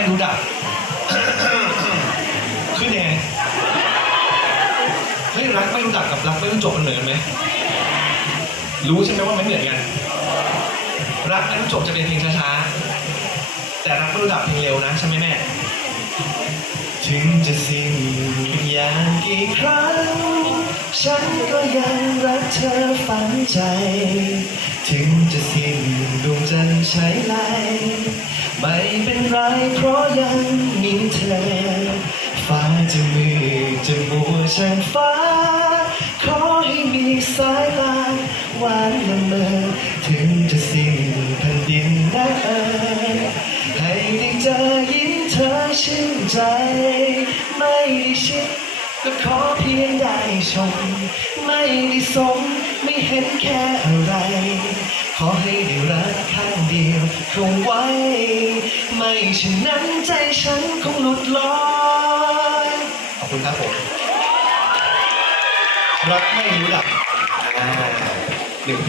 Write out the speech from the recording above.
ไม่รู้ดับขึ้นยังไงเฮ้ยรักไม่รู้ดับกับรักไม่รู้จบมันเหมือนกันไหมรู้ใช่ไหมว่ามันเหมือนกัน รักไม่รู้จบจะเป็นเพลงช้าๆแต่รักไม่รู้ดับเพลงเร็วนะใช่ไหมแม่ถึงจะสิ้นอย่างกี่ครั้ง ฉันก็ยังรักเธอฝังใจ ถึงจะสิ้นดวงจันทร์ใช้ไล ไม่เป็นไรเพราะยังมีเธอ ฟ้าจะมืดจะมัวช่างฟ้า ขอให้มีสายตาหวานละเมอถึงจะสิ้นแผ่นดินได้เอ่ยให้ได้เจอยิ้มเธอชื่นใจ ไม่ได้ชิดก็ขอเพียงได้ชม ไม่ได้สมไม่เห็นแค่อะไร ขอให้ได้รักข้างเดียวคงไว้ ไม่เช่นนั้นใจฉันคงหลุดลอยขอบคุณครับผมรักไม่รู้ดับอ่าหนึ่งเพลง